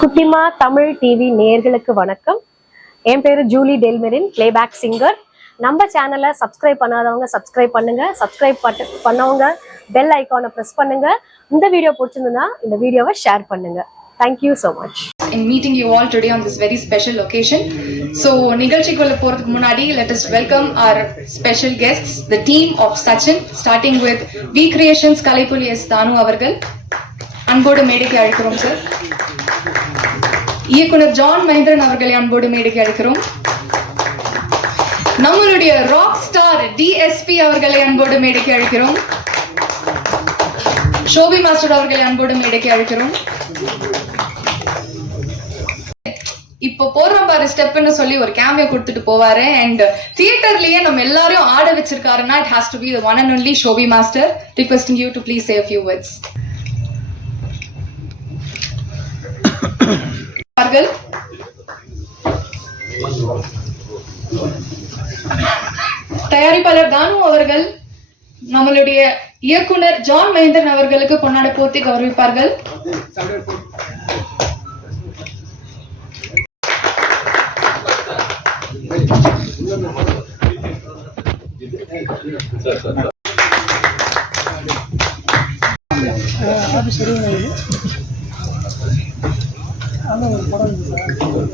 குட்டிமா தமிழ் டிவி நேர்களுக்கு வணக்கம். என் பேரு ஜூலி டெல்மெரின் பிளேபேக் சிங்கர் நம்ம சேனலை சப்ஸ்கிரைப் பண்ணாதவங்க சப்ஸ்கிரைப் பண்ணுங்க. சப்ஸ்கிரைப் பண்ணவங்க பெல் ஐகானை ப்ரெஸ் பண்ணுங்க. இந்த வீடியோ பிடிச்சிருந்ததுன்னா இந்த வீடியோவை ஷேர் பண்ணுங்க. Thank you so much in meeting you all today on this very special location so நிகழ்ச்சிக்குள்ள போறதுக்கு முன்னாடி let us welcome our special guest the team of Sachin starting with V creations Kalaipuli S Thanu அவர்கள். அன்போடு மேடைக்கு அழைக்கிறோம் sir இயக்குனர் John Mahendran அவர்களை அன்போடு மேடைக்கு அழைக்கிறோம். நம்மளுடைய ராக் ஸ்டார் டிஎஸ்பி அவர்களை அன்போடு மேடைக்கு அழைக்கிறோம். ஷோபி மாஸ்டர் அவர்களை அன்போடு மேடைக்கு அழைக்கிறோம். இப்போ போடுற பாரு ஸ்டெப்னு சொல்லி ஒரு கேமியோ கொடுத்துட்டு போவாரு. அண்ட் தியேட்டர்லயே நம்ம எல்லாரையும் ஆட வச்சிருக்காருன்னா it has to be the one and only Shobi master requesting you to please save few words தயாரிப்பாளர் தானு அவர்கள் நம்மளுடைய இயக்குனர் ஜான் மகேந்திரன் அவர்களுக்கு பொன்னாடை போர்த்தி கௌரவிப்பார்கள்.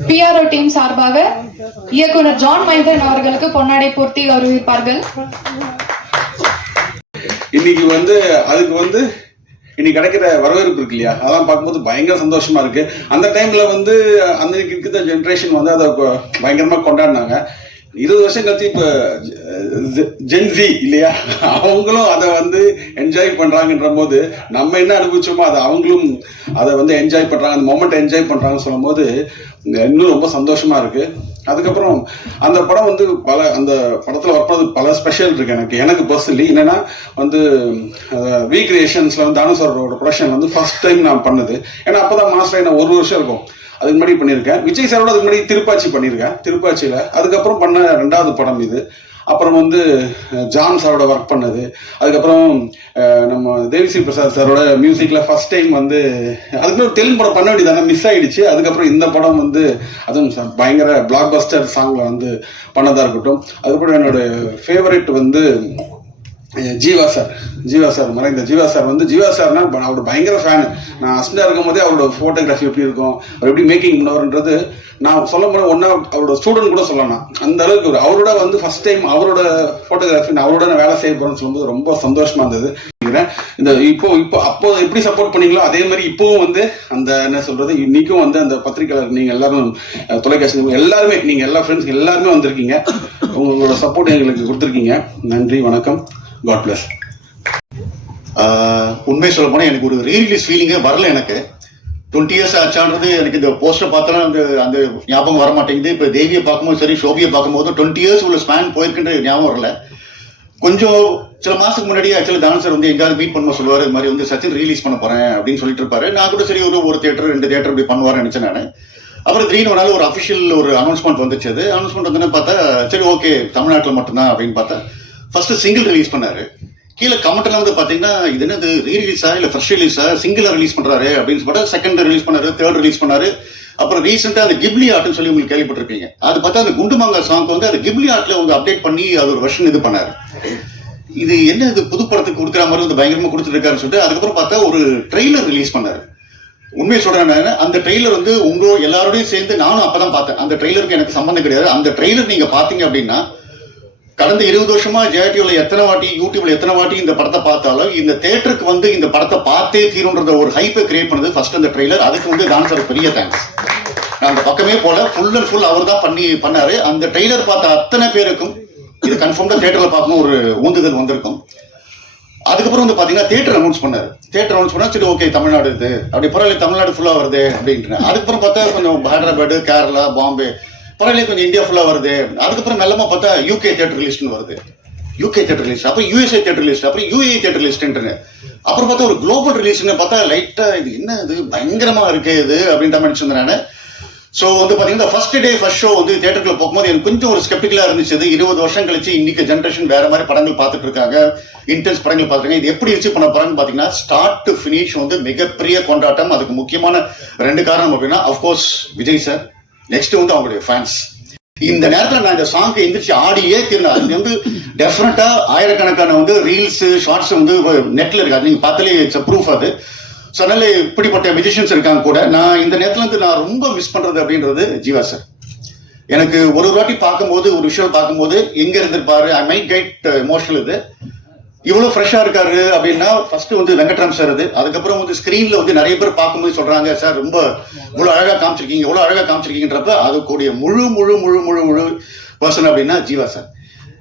பிஆர்ஓ டீம் சார்பாக இயக்குனர் ஜான் மைதன் அவர்களுக்கு பொன்னாடை பூர்த்தி கௌரவிப்பார்கள் இன்னைக்கு வந்து அதுக்கு வந்து இன்னைக்கு கிடைக்கிற வரவேற்பு இருக்கு இல்லையா? அதெல்லாம் பார்க்கும்போது பயங்கர சந்தோஷமா இருக்கு. அந்த டைம்ல வந்து அந்த இருக்கிற ஜென்ரேஷன் வந்து அதை கொ- பயங்கரமா கொண்டாடினாங்க. இருபது வருஷம் கழிச்சு இப்போ ஜென்சி இல்லையா? அவங்களும் அதை வந்து என்ஜாய் பண்றாங்கன்ற போது நம்ம என்ன அனுபவிச்சோமோ அதை அவங்களும் அதை வந்து என்ஜாய் பண்றாங்க அந்த மொமெண்ட் என்ஜாய் பண்றாங்கன்னு சொல்லும்போது இன்னும் ரொம்ப சந்தோஷமா இருக்கு. அதுக்கப்புறம் அந்த படம் வந்து பல அந்த படத்துல வரப்போது பல ஸ்பெஷல் இருக்கு எனக்கு. எனக்கு பர்சனலி என்னன்னா வந்து வி கிரியேஷன்ஸ்ல வந்து தானு சாரோட ப்ரொடக்ஷன் வந்து ஃபர்ஸ்ட் டைம் நான் பண்ணது. ஏன்னா அப்பதான் மாஸ்டர் என்ன ஒரு வருஷம் இருக்கும். அதுக்கு முன்னாடி பண்ணியிருக்கேன். விஜய் சாரோட அதுக்கு முன்னாடி திருப்பாச்சி பண்ணியிருக்கேன். திருப்பாச்சியில. அதுக்கப்புறம் பண்ண ரெண்டாவது படம் இது. அப்புறம் வந்து ஜான் சாரோட ஒர்க் பண்ணது. அதுக்கப்புறம் நம்ம தேவிஸ்ரீ பிரசாத் சாரோட மியூசிக்கில் ஃபர்ஸ்ட் டைம் வந்து அதுக்கப்புறம் தெலுங்கு படம் பண்ண வேண்டியதானே மிஸ் ஆகிடுச்சு அதுக்கப்புறம் இந்த படம் வந்து அதுவும் பயங்கர பிளாக் பஸ்டர் சாங்கில் வந்து பண்ணதாக இருக்கட்டும். அதுக்கப்புறம் என்னோட ஃபேவரட் வந்து ஜீவா சார். ஜீவா சார் மறைந்த ஜீவா சார் வந்து ஜீவா சார்னா ப- அவரோட பயங்கர ஃபேன் நான் ஹஸ்பண்டாக இருக்கும் போதே அவரோட ஃபோட்டோகிராஃபி எப்படி இருக்கும் அவர் எப்படி மேக்கிங் பண்ணுவார்ன்றது நான் சொல்ல போனால் ஒன்றா அவரோட ஸ்டூடெண்ட் கூட சொல்லலாம் அந்த அளவுக்கு ஒரு அவரோட வந்து ஃபர்ஸ்ட் டைம் அவரோட ஃபோட்டோகிராஃபி நான் அவரோட நான் வேலை செய்ய போகிறேன்னு சொல்லும்போது ரொம்ப சந்தோஷமா இருந்தது. இந்த இப்போ இப்போ அப்போ எப்படி சப்போர்ட் பண்ணீங்களோ அதே மாதிரி இப்போவும் வந்து அந்த என்ன சொல்றது இன்னைக்கும் வந்து அந்த பத்திரிகையாளர் நீங்க எல்லாரும் தொலைக்காட்சி எல்லாருமே நீங்க எல்லா ஃப்ரெண்ட்ஸ் எல்லாருமே வந்திருக்கீங்க. உங்களோட சப்போர்ட் எங்களுக்கு கொடுத்துருக்கீங்க. நன்றி வணக்கம். காட் பிளஸ் உண்மை சொல்ல போனால் எனக்கு ஒரு ரீரிலீஸ் ஃபீலிங்கே வரல எனக்கு. டுவெண்ட்டி இயர்ஸ் ஆச்சான்றது எனக்கு இந்த போஸ்டர் பார்த்தாலும் அந்த அந்த ஞாபகம் வர மாட்டேங்குது. இப்போ தேவியை பார்க்கும்போது சரி ஷோபியை பார்க்கும்போது டுவெண்ட்டி இயர்ஸ் உள்ள ஸ்பேன் போயிருக்குன்ற ஞாபகம் வரல. கொஞ்சம் சில மாதத்துக்கு முன்னாடி ஆக்சுவலி டான்சர் வந்து எங்கேயாவது மீட் பண்ண சொல்லுவார் இது மாதிரி வந்து சச்சின் ரிலீஸ் பண்ண போறேன் அப்படின்னு சொல்லிட்டு இருப்பாரு. நான் கூட சரி ஒரு ஒரு தேட்டர் ரெண்டு தேட்டர் இப்படி பண்ணுவார்னு நினைச்சேன் நான். அப்புறம் திடீர்னு ஒரு நாள் ஒரு அஃபிஷியல் ஒரு அனௌன்ஸ்மெண்ட் வந்துச்சு அது. அனௌன்ஸ்மெண்ட் வந்து பார்த்தா சரி ஓகே தமிழ்நாட்டில் மட்டும்தான் அப்படின்னு பார்த்தா ஃபர்ஸ்ட் சிங்கிள் ரிலீஸ் பண்ணாரு. கீழே கமெண்ட்ல வந்து பாத்தீங்கன்னா இது என்னது ரீ ரிலீஸா இல்ல ஃபர்ஸ்ட் ரிலீஸா சிங்கிளா ரிலீஸ் பண்றாரு அப்படின்னு சொல்லிட்டு செகண்ட் ரிலீஸ் பண்ணாரு தேர்ட் ரிலீஸ் பண்ணாரு. அப்புறம் ரீசெண்டா அந்த கிப்லி ஆர்ட்னு சொல்லி உங்களுக்கு கேள்விப்பட்டிருப்பீங்க. அது பார்த்தா அந்த குண்டுமாங்கா சாங் வந்து அந்த கிப்லி ஆர்ட்ல அவங்க அப்டேட் பண்ணி அது ஒரு வெர்ஷன் இது பண்ணாரு. இது என்ன இது புது படத்துக்கு கொடுக்குற மாதிரி வந்து பயங்கரமா கொடுத்துட்ருக்காருன்னு சொல்லிட்டு அதுக்கப்புறம் பார்த்தா ஒரு ட்ரெய்லர் ரிலீஸ் பண்ணாரு. உண்மையை சொல்றேன் அந்த ட்ரெய்லர் வந்து உங்களோ எல்லாரோடையும் சேர்ந்து நானும் அப்பதான் பார்த்தேன். அந்த ட்ரெய்லருக்கு எனக்கு சம்பந்தம் கிடையாது. அந்த ட்ரெய்லர் நீங்க பாத்தீங்க அப்படின்னா கடந்த இருபது வருஷமா ஜேடியூல எத்தனை வாட்டி யூடியூப்ல எத்தனை வாட்டி இந்த படத்தை பார்த்தாலும் இந்த தேட்டருக்கு வந்து இந்த படத்தை பார்த்தே தீரும்ன்ற ஒரு ஹைப்பை கிரியேட் பண்ணது ஃபர்ஸ்ட் அந்த ட்ரெய்லர் அதுக்கு வந்து டான்சர் பெரிய தேங்க்ஸ் நான் அந்த பக்கமே போல ஃபுல் அண்ட் ஃபுல் அவர் தான் பண்ணி பண்ணாரு. அந்த ட்ரெய்லர் பார்த்த அத்தனை பேருக்கும் இது கன்ஃபார்ம்டா தேட்டர்ல பார்க்கணும் ஒரு ஊந்துதல் வந்திருக்கும். அதுக்கப்புறம் வந்து பாத்தீங்கன்னா தேட்டர் அனௌன்ஸ் பண்ணாரு. தேட்டர் அனௌன்ஸ் பண்ணா சரி ஓகே தமிழ்நாடு இது. அப்படி பரவாயில்ல தமிழ்நாடு ஃபுல்லா வருது அப்படின்ட்டு. அதுக்கப்புறம் பார்த்தா கொஞ்சம் ஹைதராபாடு கேரளா பாம்பே பரவாயில்ல கொஞ்சம் இந்தியா ஃபுல்லாக வருது. அதுக்கப்புறம் மெல்லமா பார்த்தா யூகே தேட்டர் லிஸ்ட்னு வருது. யூகே தேட்டர் லிஸ்ட் அப்புறம் யூஎஸ்ஏ தேட்டர் லிஸ்ட் அப்புறம் யூஏ தேட்டர் லிஸ்ட்ன்ட்டு அப்புறம் பார்த்தா ஒரு குளோபல் ரிலீஸ்னு பார்த்தா லைட்டாக இது என்ன இது? பயங்கரமாக இருக்கு இது அப்படின்ற மாதிரி சொன்னேன் நான். ஸோ வந்து பார்த்தீங்கன்னா ஃபர்ஸ்ட் டே ஃபர்ஸ்ட் ஷோ வந்து தேட்டருக்குள்ள போகும்போது எனக்கு கொஞ்சம் ஒரு ஸ்கெப்டிக்கலாக இருந்துச்சு. இது இருபது வருஷம் கழிச்சு இன்னைக்கு ஜென்ரேஷன் வேற மாதிரி படங்கள் பார்த்துட்டு இருக்காங்க. இன்டென்ஸ் படங்கள் பார்த்துருக்காங்க. இது எப்படி ரிசீவ் பண்ண போறாங்கன்னு பார்த்தீங்கன்னா ஸ்டார்ட் டு ஃபினிஷ் வந்து மிகப்பெரிய கொண்டாட்டம். அதுக்கு முக்கியமான ரெண்டு காரணம் அப்படின்னா அஃப்கோர்ஸ் விஜய் சார் நெக்ஸ்ட் வந்து அவங்களுடைய ஃபேன்ஸ் இந்த நேரத்துல நான் இந்த சாங்க்கு எந்திரிச்சு ஆடியே தீர்ந்தேன். அது வந்து டெஃபினட்டா ஆயிரக்கணக்கான வந்து ரீல்ஸ் ஷார்ட்ஸ் வந்து நெட்ல இருக்காது நீங்கள் நீங்க பார்த்தாலே இட்ஸ் ப்ரூஃப் அது. ஸோ அதனால இப்படிப்பட்ட மியூசிஷியன்ஸ் இருக்காங்க கூட. நான் இந்த நேரத்துல வந்து நான் ரொம்ப மிஸ் பண்றது அப்படின்றது ஜீவா சார் எனக்கு ஒரு ஒரு வாட்டி பார்க்கும்போது ஒரு விஷயம் பார்க்கும்போது எங்க இருந்திருப்பாரு? ஐ மைட் கைட் எமோஷனல் இது. இவ்வளவு ஃப்ரெஷ்ஷா இருக்காரு அப்படின்னா ஃபர்ஸ்ட் வந்து வெங்கட்ராம் சார் அது அதுக்கப்புறம் வந்து ஸ்கிரீன்ல வந்து நிறைய பேர் பார்க்கும்போது சொல்றாங்க சார் ரொம்ப இவ்வளவு அழகா காமிச்சிருக்கீங்க இவ்வளவு அழகா காமிச்சிருக்கீங்கன்றப்ப அது கூடிய முழு முழு முழு முழு முழு பர்சன் அப்படின்னா ஜீவா சார்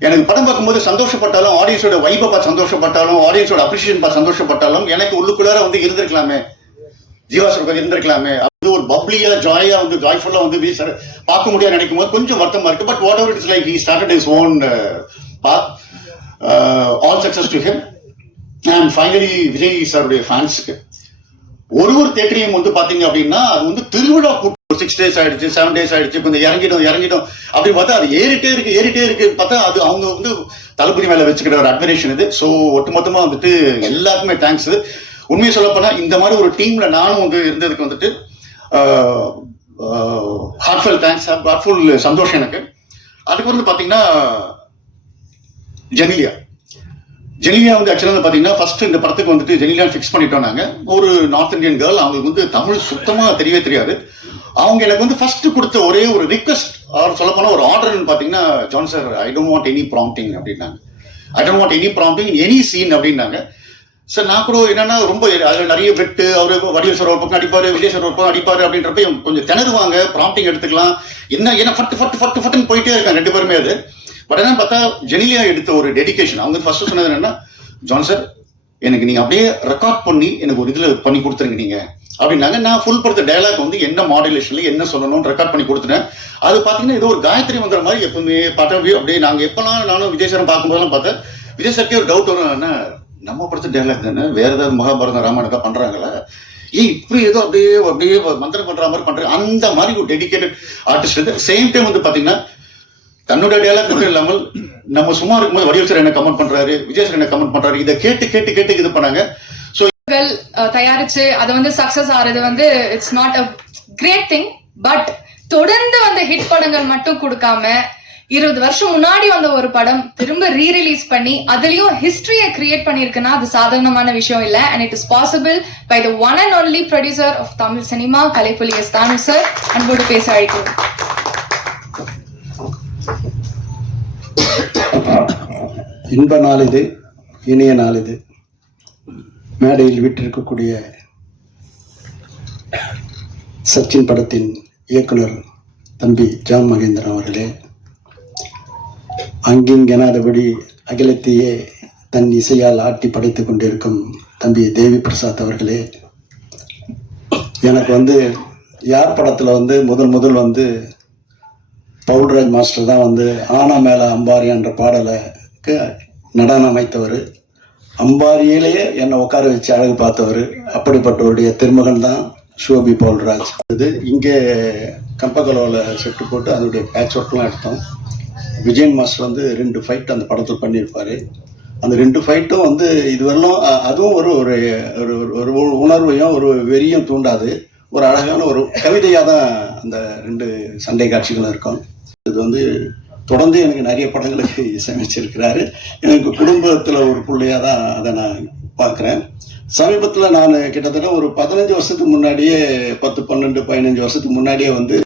எனக்கு படம் பார்க்கும்போது சந்தோஷப்பட்டாலும் ஆடியன்ஸோட வைப்பை பார்த்து சந்தோஷப்பட்டாலும் ஆடியன்ஸோட அப்ரிஷியேஷன் பார்த்து சந்தோஷப்பட்டாலும் எனக்கு உள்ளுக்குள்ளார வந்து இருந்திருக்கலாமே. ஜீவா சார் கொஞ்சம் இருந்திருக்கலாமே. அது ஒரு பப்ளியா ஜாயா வந்து ஜாய்ஃபுல்லா வந்து வீ சார் பார்க்க முடியாது நினைக்கும் போது கொஞ்சம் வருத்தமா இருக்கு. But whatever it's like he started his own path all success to him and finally Vijay சாருடைய ஃபேன்ஸுக்கு ஒரு ஒரு தேட்டரையும் வந்து பாத்தீங்க அப்படின்னா அது வந்து திருவிழா கூட்டம். சிக்ஸ் டேஸ் ஆயிடுச்சு செவன் டேஸ் ஆயிடுச்சு கொஞ்சம் இறங்கிடும் இறங்கிடும் அப்படின்னு பார்த்தா அது ஏறிட்டே இருக்கு ஏறிட்டே இருக்கு பார்த்தா அது அவங்க வந்து தளபதி மேல வச்சுக்கிற ஒரு அட்மிரேஷன் இது. ஸோ ஒட்டுமொத்தமா வந்துட்டு எல்லாருக்குமே தேங்க்ஸ் உண்மையை சொல்ல போனா இந்த மாதிரி ஒரு டீம்ல நானும் வந்து இருந்ததுக்கு வந்துட்டு ஹார்ட்ஃபுல் தேங்க்ஸ் ஹார்ட்ஃபுல் சந்தோஷம் எனக்கு. அதுக்கு வந்து பாத்தீங்கன்னா ஜெனிலியா. ஜெனிலியா வந்து ஆக்சுவலாக வந்து பார்த்தீங்கன்னா ஃபர்ஸ்ட் இந்த படத்துக்கு வந்துட்டு ஜெனிலியா ஃபிக்ஸ் பண்ணிட்டோம் நாங்கள் ஒரு நார்த் இந்தியன் கேர்ள் அவங்களுக்கு வந்து தமிழ் சுத்தமாக தெரியவே தெரியாது. அவங்க எனக்கு வந்து ஃபர்ஸ்ட் கொடுத்த ஒரே ஒரு ரிக்வஸ்ட் அவர் சொல்ல போனால் ஒரு ஆர்டர்னு பார்த்தீங்கன்னா John sir I don't want any prompting அப்படின்னாங்க. I don't want any prompting any scene அப்படின்னாங்க. சார் நான் கூட என்னன்னா ரொம்ப அதில் நிறைய வெட்டு அவர் வடிவேல் சார் ஒரு பக்கம் அடிப்பார் விஜய் சார் ஒரு பக்கம் அடிப்பார் அப்படின்றப்ப கொஞ்சம் திணறுவாங்க. ப்ராம்ப்டிங் எடுத்துக்கலாம். என்ன ஏன்னா ஃபட்டு ஃபட்டு ஃபட்டு ஃபட்டுன்னு போயிட்டே இருக்காங்க ரெண்டு பேருமே அது. பட் என்ன பார்த்தா ஜெனிலியா எடுத்த ஒரு டெடிகேஷன் அவங்க ஃபர்ஸ்ட் சொன்னது என்னன்னா ஜான் சார் எனக்கு நீங்க அப்படியே ரெக்கார்ட் பண்ணி எனக்கு ஒரு இதுல பண்ணி கொடுத்துருங்க நீங்க. அப்படின்னாங்க. நான் ஃபுல் படுத்த டைலாக் வந்து என்ன மாடுலேஷன்ல என்ன சொல்லணும்னு ரெக்கார்ட் பண்ணி கொடுத்துட்டேன். அது பாத்தீங்கன்னா ஏதோ ஒரு காயத்ரி வந்துற மாதிரி எப்பவுமே பார்த்தா அப்படியே நாங்க எப்பெல்லாம் நானும் விஜய் சாரம் பார்க்கும்போதெல்லாம் பார்த்தேன். விஜய் சார்க்கே ஒரு டவுட் வரும். என்ன நம்ம படுத்த டைலாக் தானே? வேற ஏதாவது மகாபாரதம் ராமாயணக்கா பண்றாங்களா? ஏய் இப்படி ஏதோ அப்படியே அப்படியே மந்திரம் பண்ற மாதிரி பண்றாங்க அந்த மாதிரி ஒரு டெடிக்கேட்டட் ஆர்டிஸ்ட் வந்து சேம் டைம் வந்து பாத்தீங்கன்னா தன்னோட டயலாக் இல்லாமல் நம்ம சும்மா இருக்கும்போது வடிவல் சார் என்ன கமெண்ட் பண்றாரு விஜய் சார் என்ன கமெண்ட் பண்றாரு இதை கேட்டு கேட்டு கேட்டு இது பண்ணாங்க. ஸோ தயாரிச்சு அதை வந்து சக்சஸ் ஆறது வந்து it's not a great thing but தொடர்ந்து வந்த ஹிட் படங்கள் மட்டும் கொடுக்காம இருபது வருஷம் முன்னாடி வந்த ஒரு படம் திரும்ப ரீ ரிலீஸ் பண்ணி அதுலயும் ஹிஸ்டரியை கிரியேட் பண்ணிருக்குன்னா அது சாதாரணமான விஷயம் இல்ல. And it is possible by the one and only producer of Tamil cinema Kalaipuli S Thanu sir அன்போடு பேச அழைக்கிறோம். இன்ப நாள் இது இனிய நாள் இது மேடையில் விட்டிருக்கக்கூடிய சச்சின் படத்தின் இயக்குனர் தம்பி ஜாம் மகேந்திரன் அவர்களே அங்கிங்கெனாதபடி அகிலத்தையே தன் இசையால் ஆட்டி படைத்துக் கொண்டிருக்கும் தம்பி தேவி பிரசாத் அவர்களே எனக்கு வந்து யார் படத்தில் வந்து முதல் முதல் வந்து பவுல்ராஜ் மாஸ்டர் தான் வந்து ஆனா மேலே அம்பாரி என்ற பாடலுக்கு நடனம் அமைத்தவர். அம்பாரியிலேயே என்னை உட்கார வச்சு அழகு பார்த்தவர். அப்படிப்பட்டவருடைய திருமகன் தான் ஷோபி பவுல்ராஜ். இது இங்கே கம்பகலோவில் செட்டு போட்டு அதனுடைய பேட்ச் ஒர்க்லாம் எடுத்தோம். விஜயன் மாஸ்டர் வந்து ரெண்டு ஃபைட் அந்த படத்தில் பண்ணியிருப்பார். அந்த ரெண்டு ஃபைட்டும் வந்து இதுவரையிலும் அதுவும் ஒரு ஒரு ஒரு ஒரு உணர்வையும் ஒரு வெறியும் தூண்டாது. ஒரு அழகான ஒரு கவிதையாக தான் அந்த ரெண்டு சண்டை காட்சிகளும் இருக்கும். இது வந்து தொடர்ந்து எனக்கு நிறைய படங்களுக்கு இசையமைச்சிருக்கிறாரு. எனக்கு குடும்பத்தில் ஒரு பிள்ளையாக தான் அதை நான் பார்க்குறேன். சமீபத்தில் நான் கிட்டத்தட்ட ஒரு பதினஞ்சு வருஷத்துக்கு முன்னாடியே பத்து பன்னெண்டு பதினஞ்சு வருஷத்துக்கு முன்னாடியே வந்து